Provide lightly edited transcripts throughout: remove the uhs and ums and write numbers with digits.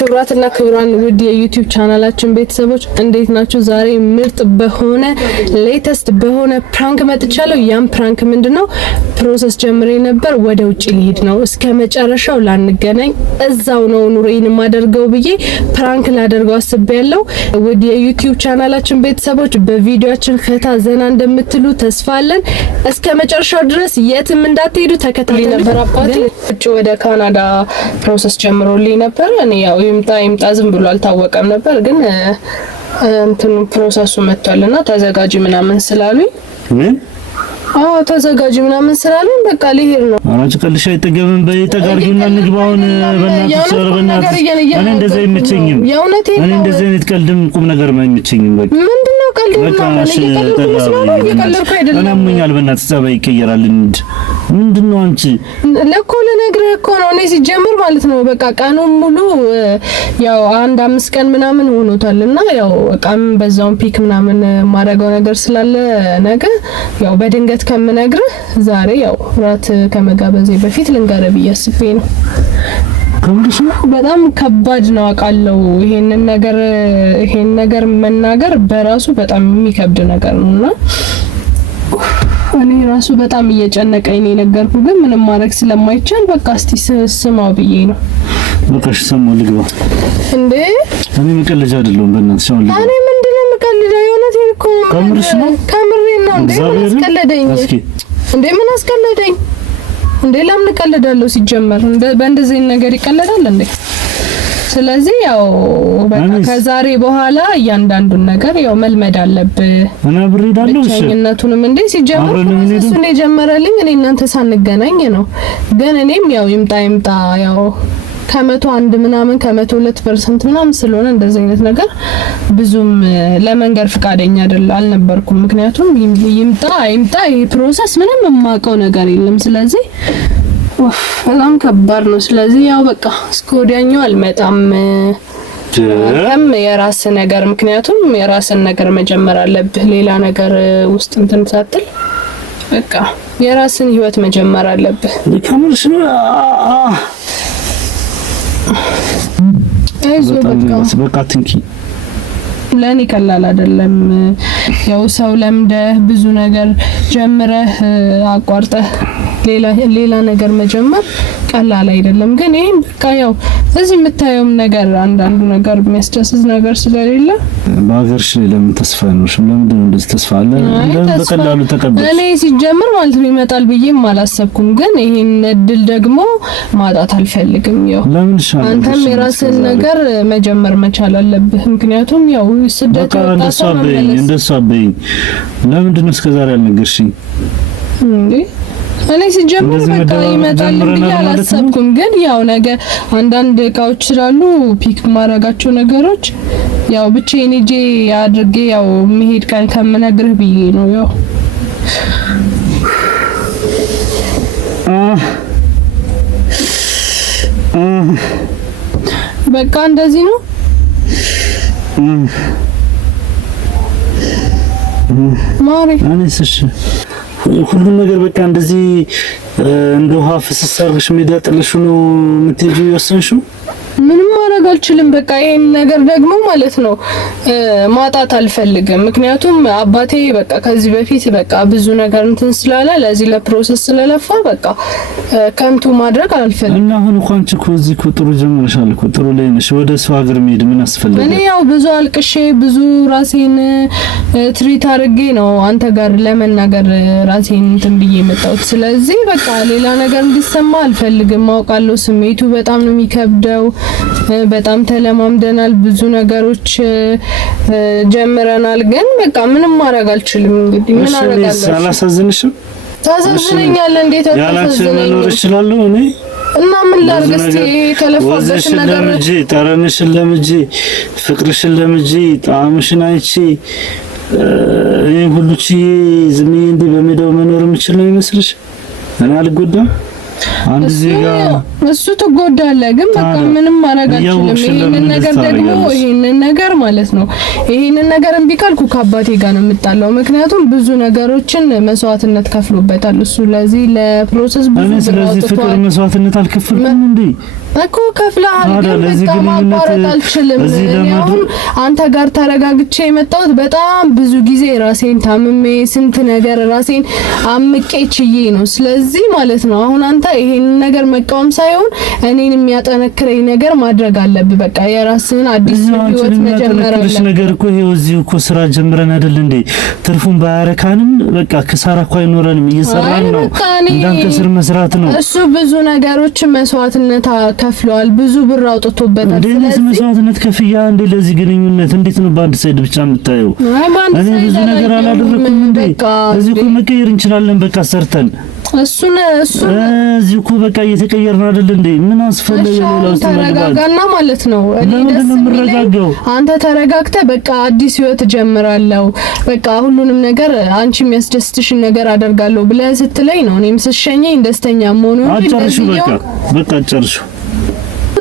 ክብራትና ክብራን ውድ የዩቲዩብ ቻናላችን ቤተሰቦች እንዴት ናችሁ? ዛሬ ምርጥ በሆነ ሌተስት በሆነ ፕራንክ መጥቻለሁ። ያም ፕራንክ ምንድነው? ፕሮሰስ ጀምሬ ነበር፣ ወደ ውጪ ሊሄድ ነው። እስከ መጨረሻው ላንገናኝ እዛው ነው ኑሬን ማደርገው ብዬ ፕራንክ ላደርገው አስቤያለሁ። ውድ የዩቲዩብ ቻናላችን ቤተሰቦች በቪዲዮአችን ፈታ ዘና እንደምትሉ ተስፋ አለን። እስከ መጨረሻው ድረስ የትም እንዳትሄዱ ተከታተሉ። ነበር አባቴ ውጪ ወደ ካናዳ ፕሮሰስ ጀምሮልኝ ነበር። እኔ ያው ይምጣ ዝም ብሎ አልታወቀም ነበር፣ ግን እንትን ፕሮሰሱ መጥቷልና ተዘጋጂ ምናምን ስላሉኝ ተዘጋጂ ምናምን ስላሉኝ በቃ ልሄድ ነው። አራጭ ቀልሽ አይጠገብም። በይጠጋርጊና ንግባውን በእናትሽ በእናትሽ እኔ እንደዛ አይመቸኝም። እኔ እንደዛ አይነት ቀልድም ቁም ነገር አይመቸኝም። በቃ ምንድነው ቀልድ? በቃ እየቀለድኩ አይደለም። እኔ አሞኛል። በእናትሽ ጸባይ ይቀየራል። ምንድነው አንቺ ለኮ ለነግርህ እኮ ነው። እኔ ሲጀምር ማለት ነው በቃ ቀኑን ሙሉ ያው 5 ቀን ምናምን ሆኖታልና ያው በቃም በዛውን ፒክ ምናምን ማረጋው ነገር ስላለ ነገ ያው በድንገት ከምነግርህ ዛሬ ያው ራት ከመጋበዜ በፊት ልንገርህ ብዬ አስቤ ነው። በጣም ከባድ ነው አውቃለሁ። ይሄን ነገር መናገር በራሱ በጣም የሚከብድ ነገር ነውና እኔ ራሱ በጣም እየጨነቀኝ ነው የነገርኩ፣ ግን ምንም ማድረግ ስለማይቻል በቃ እስቲ ስማው ብዬ ነው። በቃሽ ሰማው ልግባ እንዴ? እኔ መቀለጃ አይደለም በእናትሽ አሁን ልግባ። እኔ ምንድነው መቀለጃ? የሆነቴን እኮ ነው። ከምርሽ ነው? ከምሬን ነው እንዴ? አስቀለደኝ እንዴ? ምን አስቀለደኝ እንዴ? ለምን እቀልዳለሁ? ሲጀመር በእንደዚህ ነገር ይቀለዳል እንዴ? ስለዚህ ያው በቃ ከዛሬ በኋላ እያንዳንዱን ነገር ያው መልመድ አለብህ። እና ብሬዳለሁ ብቸኝነቱንም እንዴ ሲጀመር እሱ ነው የጀመረልኝ። እኔ እናንተ ሳንገናኝ ነው። ግን እኔም ያው ይምጣ ያው ከ101 ምናምን ከ102% ምናምን ስለሆነ እንደዚህ አይነት ነገር ብዙም ለመንገር ፍቃደኛ አልነበርኩም። ምክንያቱም ይምጣ ይሄ ፕሮሰስ ምንም የማውቀው ነገር የለም። ስለዚህ በጣም ከባድ ነው። ስለዚህ ያው በቃ እስከወዲያኛው አልመጣም። የራስ ነገር ምክንያቱም የራስን ነገር መጀመር አለብህ። ሌላ ነገር ውስጥ እንትን ሳትል በቃ የራስን ህይወት መጀመር አለብህ። ለካምርሽ ነው በቃ ትንኪ ለኔ ቀላል አይደለም። ያው ሰው ለምደህ ብዙ ነገር ጀምረህ አቋርጠህ ሌላ ነገር መጀመር ቀላል አይደለም። ግን ይሄን በቃ ያው እዚህ የምታየው ነገር አንዳንዱ ነገር የሚያስደስት ነገር ስለሌለ በአገርሽ ላይ ለምን ተስፋ ነው? ለምንድን ነው እንደዚህ ተስፋ አለ? በቀላሉ ተቀበል። እኔ ሲጀምር ማለት ነው ይመጣል ብዬም አላሰብኩም። ግን ይሄን እድል ደግሞ ማጣት አልፈልግም። ያው አንተም የራስን ነገር መጀመር መቻል አለብህ። ምክንያቱም ያው ስደት እንደሷበኝ ለምንድን ነው እስከዛሬ ያልነገርሽኝ እንዴ? እኔ ሲጀምር በቃ ይመጣል ብዬ አላሰብኩም። ግን ያው ነገ አንዳንድ እቃዎች ስላሉ ፒክ ማረጋቸው ነገሮች ያው ብቻዬን ሄጄ አድርጌ ያው መሄድ ቀን ከምነግርህ ብዬ ነው። ያው በቃ እንደዚህ ነው ማሪ አንስሽ ሁሉም ነገር በቃ እንደዚህ እንደ ውሃ ፍስስ አድርገሽ ሜዳ ጥለሽ ነው የምትሄጂው የወሰንሽው? ምንም ማድረግ አልችልም። በቃ ይሄን ነገር ደግሞ ማለት ነው ማጣት አልፈልግም። ምክንያቱም አባቴ በቃ ከዚህ በፊት በቃ ብዙ ነገር እንትን ስላለ ለዚህ ለፕሮሰስ ስለለፋ በቃ ከንቱ ማድረግ አልፈልግም። እና አሁን እንኳን እኮ እዚህ እኮ ጥሩ ጀምረሻል እኮ ጥሩ ላይ ነሽ። ወደ ሰው ሀገር መሄድ ምን አስፈልጋል? እኔ ያው ብዙ አልቅሼ ብዙ ራሴን ትሪት አድርጌ ነው አንተ ጋር ለመናገር ራሴን እንትን ብዬ መጣሁት። ስለዚህ በቃ ሌላ ነገር እንዲሰማ አልፈልግም። አውቃለሁ ስሜቱ በጣም ነው የሚከብደው። በጣም ተለማምደናል፣ ብዙ ነገሮች ጀምረናል። ግን በቃ ምንም ማድረግ አልችልም። እንግዲህ ምን አደርጋለሁ? አላሳዝንሽም? ታሳዝነኛለህ። እንዴት አታሳዝነኝ? እችላለሁ እኔ እና ምን ላድርግ? እስቲ ከለፋበት ነገር ጠረንሽን ለምጄ ፍቅርሽን ለምጄ ጣዕምሽን አይቼ ሁሉ ዝም እንዲህ በሜዳው መኖር የምችል ነው ይመስልሽ? እኔ አልጎዳም? አንድ ዜጋ እሱ ተጎዳለህ። ግን በቃ ምንም ማድረግ አልችልም። ይሄንን ነገር ማለት ነው ይሄንን ነገር እምቢ ካልኩ ከአባቴ ጋር ነው የምጣለው። ምክንያቱም ብዙ ነገሮችን መስዋዕትነት ከፍሎበታል እሱ ለዚህ ለፕሮሰስ ብዙ ስለዚህ ፍቅር መስዋዕትነት አልከፈልኩም እንዴ? እኮ ከፍለሃል፣ ግን በቃ ማቋረጥ አልችልም። አሁን አንተ ጋር ተረጋግቼ የመጣሁት በጣም ብዙ ጊዜ ራሴን ታምሜ ስንት ነገር ራሴን አምቄ ችዬ ነው። ስለዚህ ማለት ነው አሁን አንተ ይሄን ነገር መቃወም ሳይሆን እኔን የሚያጠነክረኝ ነገር ማድረግ አለብህ። በቃ የራስህን አዲስ ህይወት መጀመር አለብህ። ነገር እኮ ይሄው እዚህ እኮ ስራ ጀምረን አይደል እንዴ? ትርፉን ባያረካንም በቃ ከሳራ እኮ አይኖረንም፣ እየሰራን ነው። እንዳንተ ስር መስራት ነው። እሱ ብዙ ነገሮች መስዋዕትነት ከፍለዋል፣ ብዙ ብር አውጥቶበታል። ስለዚህ መስዋዕትነት ከፍያ እንዴ ለዚህ ግንኙነት እንዴት ነው በአንድ ሳይድ ብቻ የምታየው? እኔ ብዙ ነገር አላደረኩም እንዴ? እዚህ እኮ መቀየር እንችላለን በቃ ሰርተን እሱን እዚህ እኮ በቃ እየተቀየርን አይደል እንዴ? ምን አስፈልገ ሌላው ተረጋጋና ማለት ነው። እኔ ደስ የሚለኝ አንተ ተረጋግተህ በቃ አዲስ ህይወት ጀምራለሁ፣ በቃ ሁሉንም ነገር አንቺ የሚያስደስትሽን ነገር አደርጋለሁ ብለህ ስትለኝ ነው እኔም ስሸኘኝ ደስተኛ መሆኑ እንጂ በቃ ጨርሹ።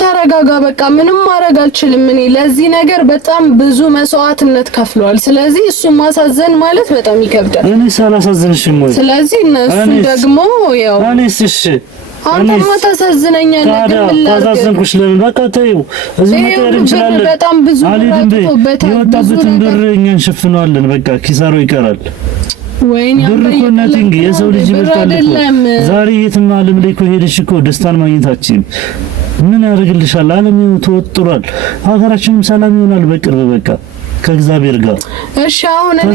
ተረጋጋ በቃ ምንም ማድረግ አልችልም። እኔ ለዚህ ነገር በጣም ብዙ መስዋዕትነት ከፍሏል። ስለዚህ እሱ ማሳዘን ማለት በጣም ይከብዳል። እኔ ሳላሳዝንሽም ወይ? ስለዚህ እነሱ ደግሞ ያው እኔስ እሺ አንተማ ታሳዝነኛለህ። ግን ታሳዝንኩሽ ለምን? በቃ ተይው፣ እዚህ መቀየር እንችላለን። በጣም ብዙ የወጣበትን ብር እኛ እንሸፍነዋለን። በቃ ኪሳራው ይቀራል። ወይኔ ብር እኮ ነቲንግ የሰው ልጅ ይበልጣል እኮ። ዛሬ የትም ዓለም ላይ እኮ ሄደሽ እኮ ደስታን ማግኘታችን ምን ያደርግልሻል? ዓለም ተወጥሯል። ሀገራችንም ሰላም ይሆናል በቅርብ በቃ ከእግዚአብሔር ጋር። እሺ አሁን እኔ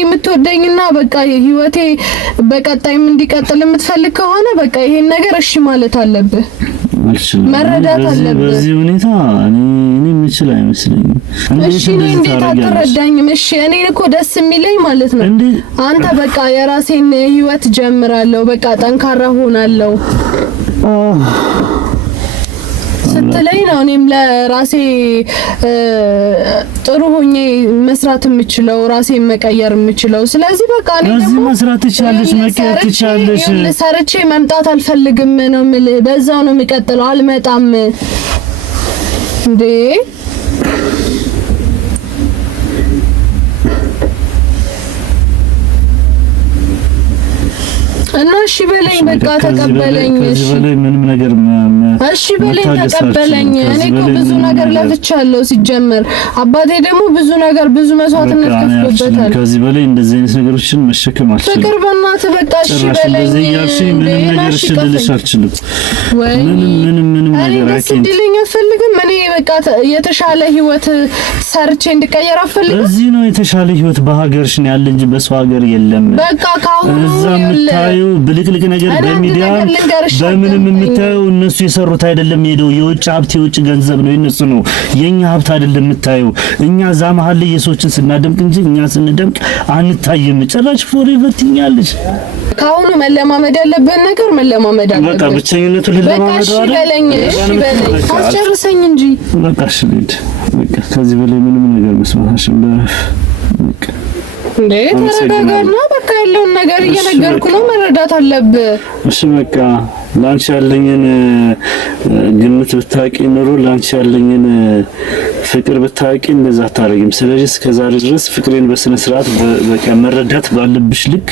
የምትወደኝና በቃ ህይወቴ በቀጣይም እንዲቀጥል የምትፈልግ ከሆነ በቃ ይሄን ነገር እሺ ማለት አለብህ። መረዳት አለብህ። በዚህ ሁኔታ እኔ የምችል አይመስለኝም። እሺ እንዴት አትረዳኝም? እሺ እኔ እኮ ደስ የሚለኝ ማለት ነው አንተ በቃ የራሴን ህይወት ጀምራለሁ፣ በቃ ጠንካራ ሆናለሁ ስትለኝ ነው እኔም ለራሴ ጥሩ ሆኜ መስራት የምችለው ራሴን መቀየር የምችለው። ስለዚህ በቃ እኔ ደግሞ መስራት ትችላለሽ፣ መቀየር ትችላለሽ። ሰርቼ መምጣት አልፈልግም ነው የምልህ። በዛው ነው የምቀጥለው፣ አልመጣም እንዴ። እና እሺ በለኝ በቃ ተቀበለኝ። እሺ በለኝ ምንም ነገር እሺ በለኝ ተቀበለኝ። እኔ እኮ ብዙ ነገር ለፍቻለሁ። ሲጀመር አባቴ ደግሞ ብዙ ነገር ብዙ መስዋዕትነት ከፍሎበታል። ከዚህ በላይ እንደዚህ አይነት ነገሮችን መሸከም አልችልም። ፍቅር በእናትህ በቃ እሺ በለኝ። እንደዚህ ያልሽ ምንም ነገር እሺ ልልሽ አልችልም። ምንም ነገር አልችልም። እንድልኝ አልፈልግም። እኔ በቃ የተሻለ ህይወት ሰርቼ እንድቀየር አልፈልግም። እዚህ ነው የተሻለ ህይወት በሀገርሽ ነው ያለ እንጂ በሰው ሀገር የለም። በቃ ካሁን ነው ብልቅልቅ ነገር በሚዲያ በምንም የምታየው እነሱ የሰሩት አይደለም። ሄደው የውጭ ሀብት የውጭ ገንዘብ ነው የነሱ ነው፣ የኛ ሀብት አይደለም የምታየው። እኛ እዛ መሀል ላይ የሰዎችን ስናደምቅ እንጂ እኛ ስንደምቅ አንታይም። ጭራሽ ፎሬቨር ትኛለሽ። ካሁኑ መለማመድ ያለብን ነገር መለማመድ አለብን። በቃ ብቸኝነቱን ለማመድ አይደለም። እሺ በለኝ አስጨርሰኝ እንጂ በቃ እሺ ልሂድ። በቃ ከዚህ በላይ ምንም ነገር መስማትሽም በቃ እንዴ ተረጋጋና በቃ ያለውን ነገር እየነገርኩ ነው፣ መረዳት አለብህ። እሺ በቃ ላንቺ ያለኝን ግምት ብታውቂ ኑሮ ላንቺ ያለኝን ፍቅር ብታውቂ እንደዛ አታረጊም። ስለዚህ እስከዛሬ ድረስ ፍቅሬን በስነ ስርዓት በቃ መረዳት ባለብሽ ልክ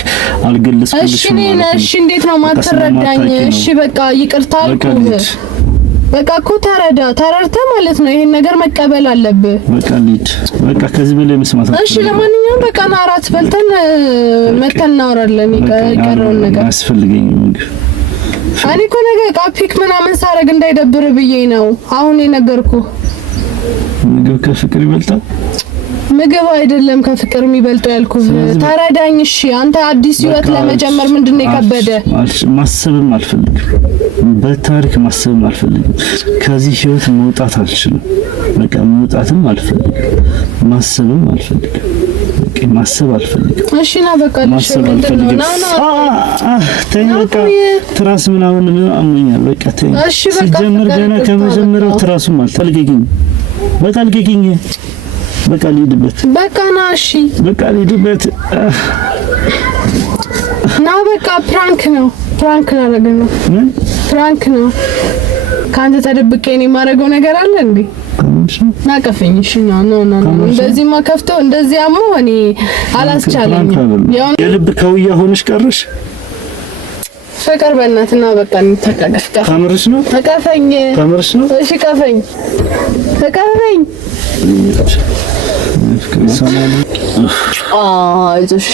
አልገለጽኩልሽም ማለት ነው። እሺ እንዴት ነው ማትረዳኝ? እሺ በቃ ይቅርታ አልኩህ። በቃ እኮ ተረድተህ ማለት ነው ይሄን ነገር መቀበል አለብህ። በቃ ልሂድ። በቃ ከዚህ በላይ መስማት አልፈልግም። እሺ ለማንኛውም በቃ አራት በልተን መተን እናወራለን። የቀረውን ነገር አያስፈልገኝም ምግብ። እኔ እኮ ነገ ፒክ ምናምን ሳረግ እንዳይደብር ብዬ ነው አሁን የነገርኩህ። ምግብ ከፍቅር ይበልጣል? ምግብ አይደለም ከፍቅር የሚበልጠው ያልኩህ። ተረዳኝ እሺ። አንተ አዲስ ህይወት ለመጀመር ምንድነው የከበደ? ማሰብም አልፈልግም፣ በታሪክ ማሰብም አልፈልግም። ከዚህ ህይወት መውጣት አልችልም። በቃ መውጣትም አልፈልግም፣ ማሰብም አልፈልግም። በቃ ማሰብ አልፈልግም። እሺ ና በቃ ማሰብ አልፈልግም። ተኝ በቃ ትራስ ምናምን አሞኛል። በቃ ተኝ። ሲጀምር ገና ከመጀመሪያው ትራሱም አልፈልግም። በቃ አልገኝ። በቃ ልሂድበት። በቃ ና እሺ። በቃ ልሂድበት። ና በቃ ፕራንክ ነው። ፕራንክ ላደርግ ነው። ምን ፕራንክ ነው? ካንተ ተደብቄ እኔ የማደርገው ነገር አለ እንዴ? ና ቀፈኝ። እሺ ና እንደዚህ ማከፍተው እንደዚህ አሞ እኔ አላስቻለኝም። የልብ ከውያ ሆነሽ ቀረሽ። ፍቅር በእናትና በቃ እንተቃቀፍ። ከምርሽ ነው? ተቀፈኝ። ከምርሽ ነው? እሺ ቀፈኝ። ተቀፈኝ። አይዞሽ